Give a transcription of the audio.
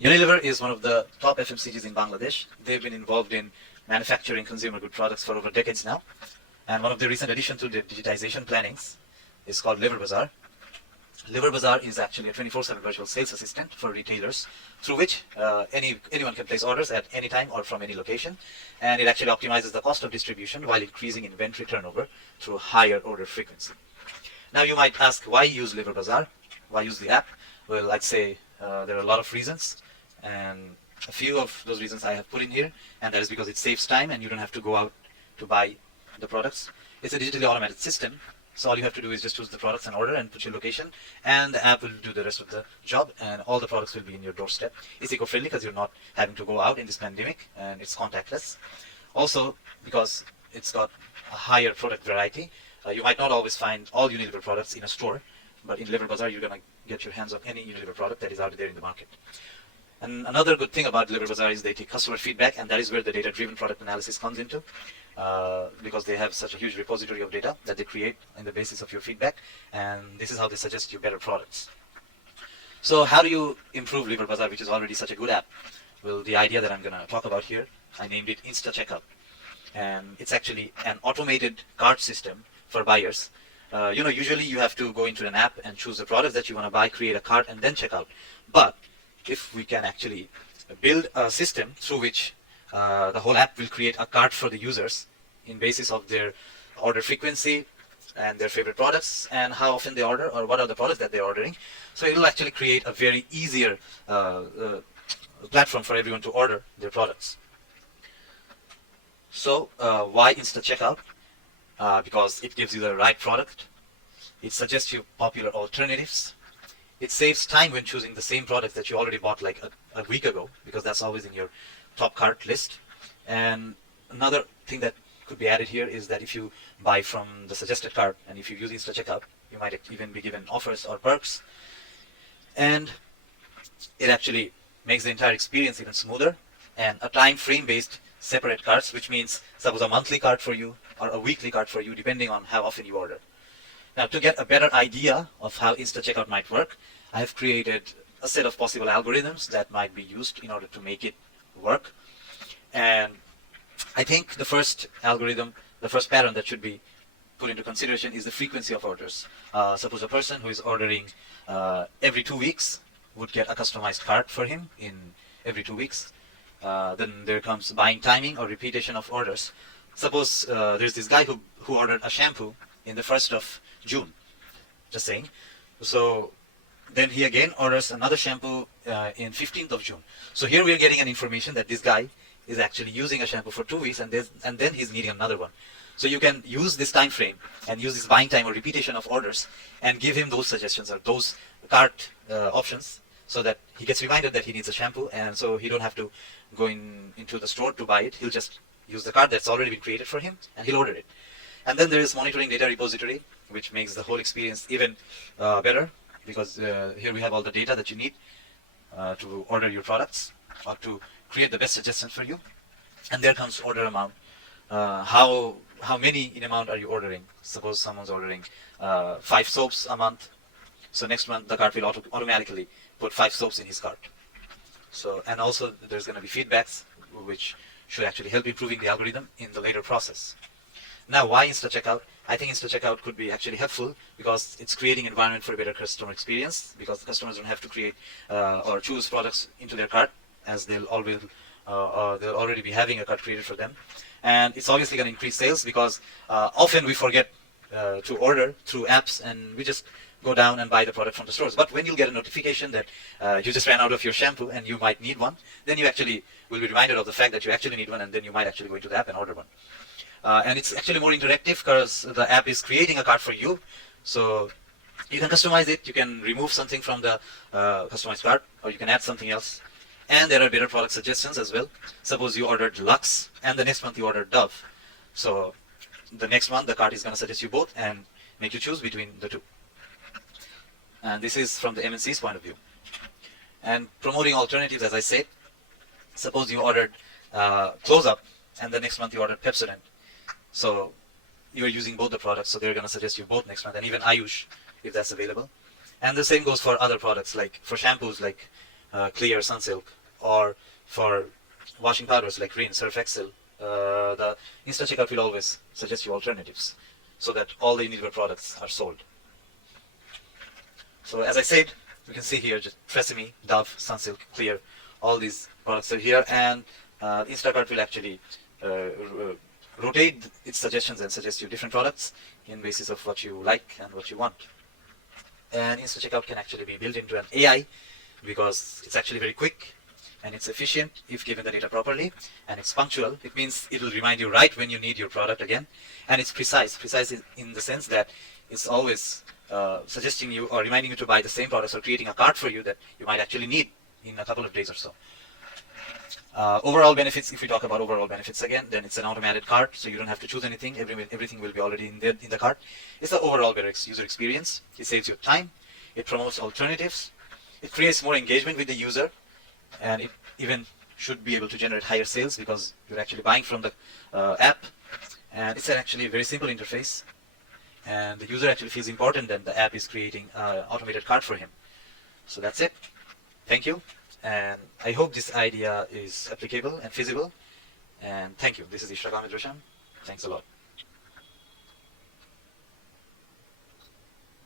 Unilever is one of the top FMCGs in Bangladesh. They've been involved in manufacturing consumer good products for over decades now. And one of the recent additions to the digitization plannings is called Liver Bazaar. Liver Bazaar is actually a 24/7 virtual sales assistant for retailers through which anyone can place orders at any time or from any location. And it actually optimizes the cost of distribution while increasing inventory turnover through higher order frequency. Now you might ask, why use Liver Bazaar? Why use the app? Well, I'd say there are a lot of reasons, and a few of those reasons I have put in here, and that is because it saves time and you don't have to go out to buy the products. It's a digitally automated system, so all you have to do is just choose the products and order and put your location, and the app will do the rest of the job, and all the products will be in your doorstep. It's eco-friendly because you're not having to go out in this pandemic, and it's contactless. Also, because it's got a higher product variety, you might not always find all Unilever products in a store, but in Liver Bazaar you're going to get your hands on any Unilever product that is out there in the market. And another good thing about Liver Bazaar is they take customer feedback, and that is where the data-driven product analysis comes into, because they have such a huge repository of data that they create on the basis of your feedback, and this is how they suggest you better products. So how do you improve Liver Bazaar, which is already such a good app? Well, the idea that I'm going to talk about here, I named it Insta Checkout, and it's actually an automated cart system for buyers. Usually you have to go into an app and choose the products that you want to buy, create a cart, and then check out. But if we can actually build a system through which the whole app will create a cart for the users in basis of their order frequency and their favorite products and how often they order or what are the products that they're ordering. So it will actually create a very easier platform for everyone to order their products. So why Insta Checkout? Because it gives you the right product. It suggests you popular alternatives. It saves time when choosing the same product that you already bought like a week ago, because that's always in your top cart list. And another thing that could be added here is that if you buy from the suggested cart and if you use Insta Checkout, you might even be given offers or perks. And it actually makes the entire experience even smoother. And a time frame based separate carts, which means suppose a monthly cart for you or a weekly cart for you, depending on how often you order. Now, to get a better idea of how Insta Checkout might work, I have created a set of possible algorithms that might be used in order to make it work. And I think the first algorithm, the first pattern that should be put into consideration is the frequency of orders. Suppose a person who is ordering every 2 weeks would get a customized cart for him in every 2 weeks. Then there comes buying timing or repetition of orders. Suppose there's this guy who ordered a shampoo in the 1st of June, just saying. So then he again orders another shampoo in 15th of June. So here we are getting an information that this guy is actually using a shampoo for 2 weeks and then he's needing another one. So you can use this time frame and use this buying time or repetition of orders and give him those suggestions or those cart options so that he gets reminded that he needs a shampoo, and so he don't have to go into the store to buy it. He'll just use the cart that's already been created for him and he'll order it. And then there is monitoring data repository, which makes the whole experience even better, because here we have all the data that you need to order your products or to create the best suggestions for you. And there comes order amount. How many in amount are you ordering? Suppose someone's ordering 5 soaps a month. So next month the cart will automatically put 5 soaps in his cart. So, and also there's going to be feedbacks which should actually help improving the algorithm in the later process. Now, why Insta Checkout? I think Insta Checkout could be actually helpful because it's creating an environment for a better customer experience, because the customers don't have to create or choose products into their cart, as they'll already be having a cart created for them. And it's obviously going to increase sales, because often we forget to order through apps and we just go down and buy the product from the stores. But when you get a notification that you just ran out of your shampoo and you might need one, then you actually will be reminded of the fact that you actually need one, and then you might actually go into the app and order one. And it's actually more interactive because the app is creating a cart for you. So you can customize it, you can remove something from the customized cart, or you can add something else. And there are better product suggestions as well. Suppose you ordered Lux and the next month you ordered Dove. So the next month the cart is going to suggest you both and make you choose between the two. And this is from the MNC's point of view. And promoting alternatives, as I said, suppose you ordered Close Up and the next month you ordered Pepsodent. So you are using both the products, so they're going to suggest you both next month, and even Ayush if that's available. And the same goes for other products, like for shampoos like Clear, Sunsilk, or for washing powders like Rin, Surf Excel, the Insta checkout will always suggest you alternatives so that all the individual products are sold. So as I said, you can see here just Tresemme, Dove, Sunsilk, Clear, all these products are here, and Instacart will actually rotate its suggestions and suggest you different products in basis of what you like and what you want. And Insta Checkout can actually be built into an AI because it's actually very quick and it's efficient if given the data properly, and it's punctual. It means it will remind you right when you need your product again, and it's precise in the sense that it's always suggesting you or reminding you to buy the same products or creating a cart for you that you might actually need in a couple of days or so. Overall benefits, if we talk about overall benefits again, then it's an automated cart, so you don't have to choose anything. Everything will be already in the cart. It's the overall better user experience. It saves you time. It promotes alternatives. It creates more engagement with the user, and it even should be able to generate higher sales because you're actually buying from the app. And it's actually a very simple interface, and the user actually feels important and the app is creating an automated cart for him. So that's it. Thank you. And I hope this idea is applicable and feasible. And thank you. This is Ishrak Ahmed. Thanks a lot.